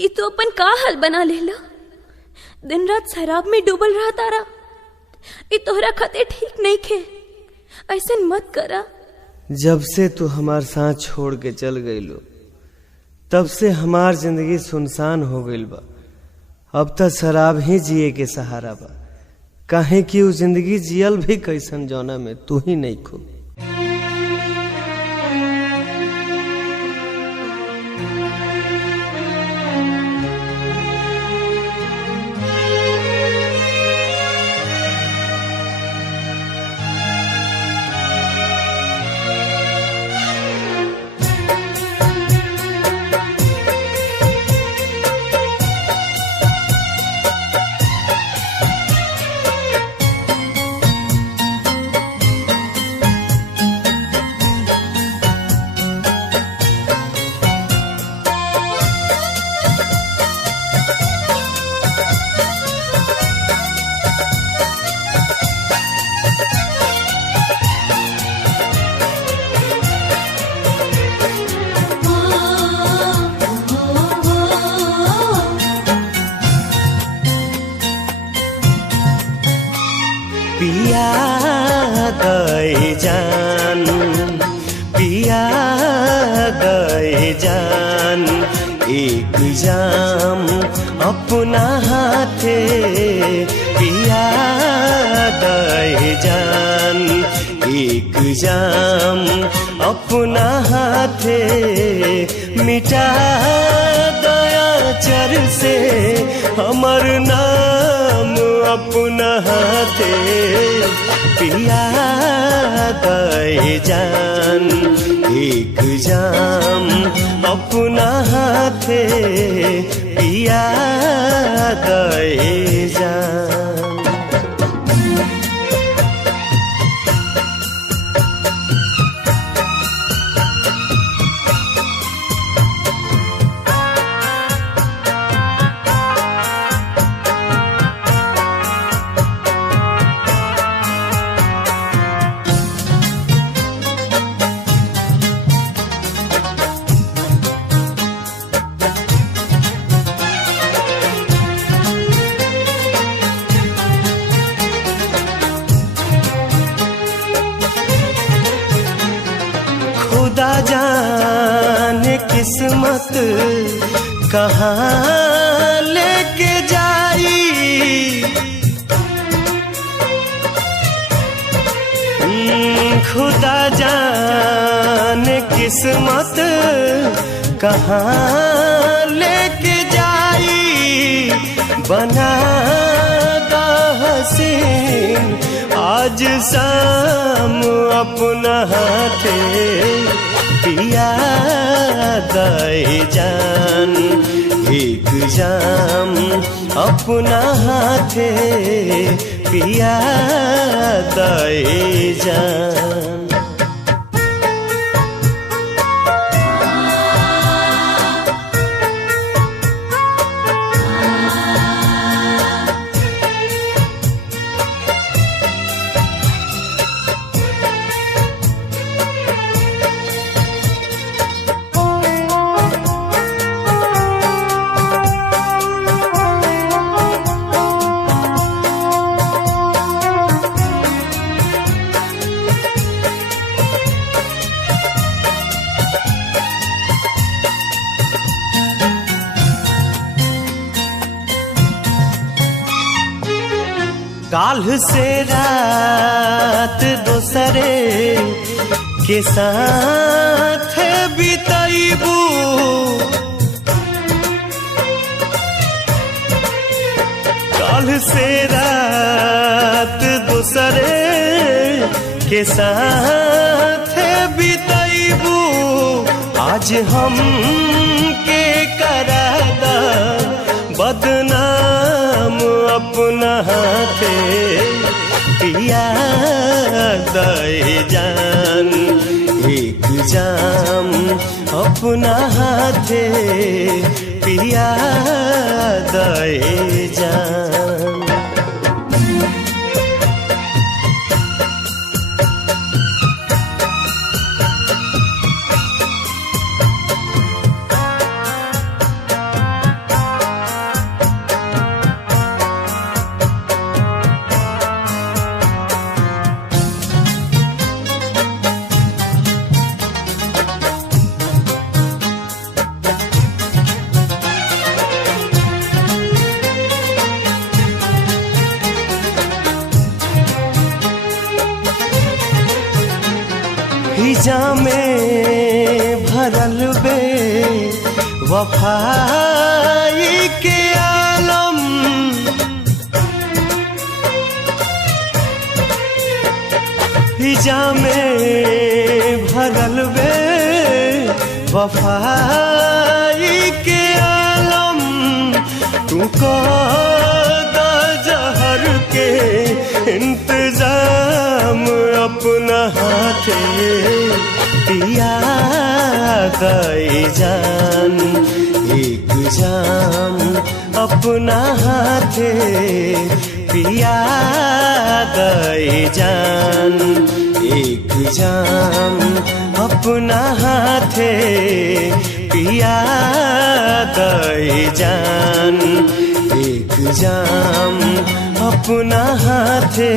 ई तो अपन का हाल बना लेला। दिन रात शराब में डूबल रहा तारा। ई तोहरा खातिर ठीक नहीं खे, ऐसन मत करा। जब से तू हमार साथ छोड़ के चल गईलो तब से हमार जिंदगी सुनसान हो गईल बा। अब तक शराब ही जिए के सहारा बा, काहे कि वो जिंदगी जियल भी कैसन जौना में तू ही नहीं खो। पिया गए जान, पिया गए जान, एक जाम अपना हाथे पिया गए जान, एक जाम अपना हाथे मिटा दया चर से हमर नाम अपना हाथे पिया गए जान, एक जाम अपना हाथे पिया गए जान। खुदा जाने किस्मत कहाँ लेके जाई, खुदा जाने किस्मत कहाँ लेके जाई, बना दा हसीन आज शाम अपना हाथे पिया गए जान, एक जाम अपना हाथे पिया गए जान। काल से रात दोसरे के साथ बिताइबू, काल से रात दोसरे के साथ बिताइबू, आज हम के करादा बदनाम अपना हाथे पिया गए जान, एक जाम अपना हाथे पिया गए जान। वफाई के आलम हिजा में भरल बे वफाई के आलम तू दा जहर के इंतजाम अपना हाथे पिया गई जान एक जाम अपना हाथे पिया गई जान एक जाम अपना हाथे पिया गई जान एक जाम अपना हाथे